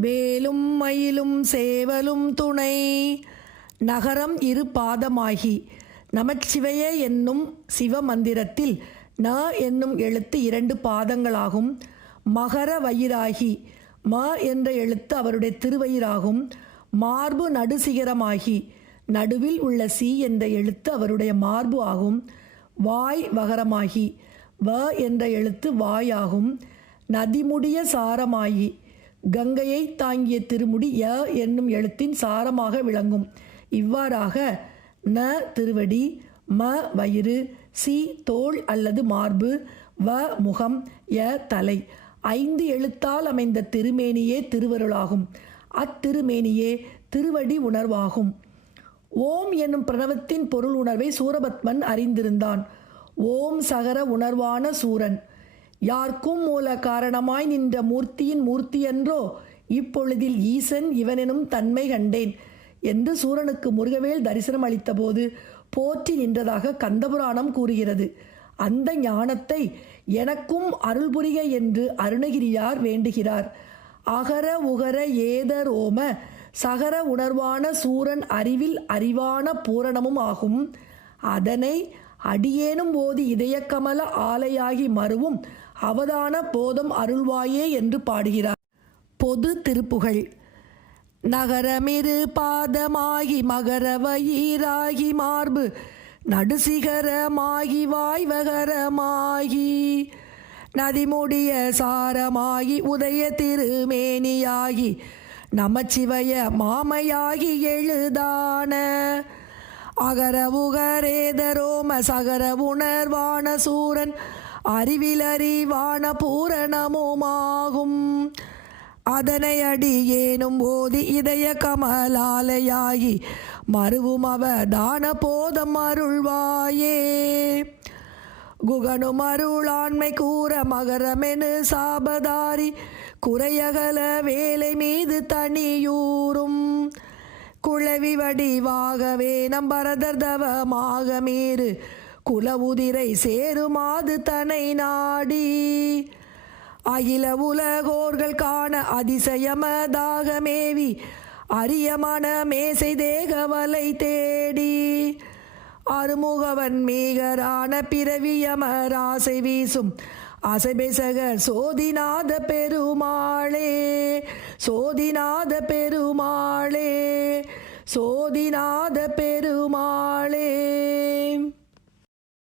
வேலும் மயிலும் சேவலும் துணை. நகரம் இரு பாதமாகி. நமச்சிவைய என்னும் சிவ மந்திரத்தில் ந என்னும் எழுத்து இரண்டு பாதங்களாகும். மகர வயிறாகி. ம என்ற எழுத்து அவருடைய திருவயிறாகும். மார்பு நடுசிகரமாகி. நடுவில் உள்ள சி என்ற எழுத்து அவருடைய மார்பு ஆகும். வாய் வகரமாகி. வ என்ற எழுத்து வாயாகும். நதிமுடிய சாரமாகி. கங்கையை தாங்கிய திருமுடி ய என்னும் எழுத்தின் சாரமாக விளங்கும். இவ்வாறாக ந திருவடி ம வயிறு சி தோல் அல்லது மார்பு வ முகம் ய தலை ஐந்து எழுத்தால் அமைந்த திருமேனியே திருவருளாகும். அத்திருமேனியே திருவடி உணர்வாகும். ஓம் என்னும் பிரணவத்தின் பொருள் உணர்வை சூரபத்மன் அறிந்திருந்தான். ஓம் சகர உணர்வான சூரன். யார்க்கும் மூல காரணமாய் நின்ற மூர்த்தியின் மூர்த்தியன்றோ இப்பொழுதில் ஈசன் இவனெனும் தன்மை கண்டேன். என்று சூரனுக்கு முருகவேல் தரிசனம் அளித்தபோது போற்றி நின்றதாக கந்தபுராணம் கூறுகிறது. அந்த ஞானத்தை எனக்கும் அருள் புரிக என்று அருணகிரியார் வேண்டுகிறார். அகர உகர ஏதர் ஓம சகர உணர்வான சூரன் அறிவில் அறிவான பூரணமும் ஆகும். அதனை அடியேனும் போது இதயக்கமல ஆலையாகி மறுவும் அவதான போதம் அருள்வாயே என்று பாடுகிறார். பொது திருப்புகழ் நகரமிரு பாதமாகி மகர வயிறாகி மார்பு. நடுசிகரமாகி வாய்வகரமாகி. நதிமுடிய சாரமாகி உதய திருமேனியாகி. நமச்சிவய மாமையாகி எழுதான. அகர உகரேதரோம சகர உணர்வான சூரன். அறிவிலறிவான பூரணமுமாகும் அதனை அடியேனும் ஓதி இதய கமலாலையாகி மறுவும் அவதான போதம் அருள்வாயே. குகனும் அருளாண்மை கூற மகரமெனு சாபதாரி குறையகல வேலை மீது தனியூறும். குளவி வடிவாகவே நம் தவமாக மீறு குலவுதிரை சேருமாது தனை நாடி. அகில உலகோர்கள் காண அதிசயமதாக மேவி. அரியமன மேசை தேகவலை தேடி. அருமுகவன் மீகரான பிறவியமராசை வீசும். அசைபெசகர் சோதிநாத பெருமாளே. சோதிநாத பெருமாளே. சோதிநாத பெருமாளே.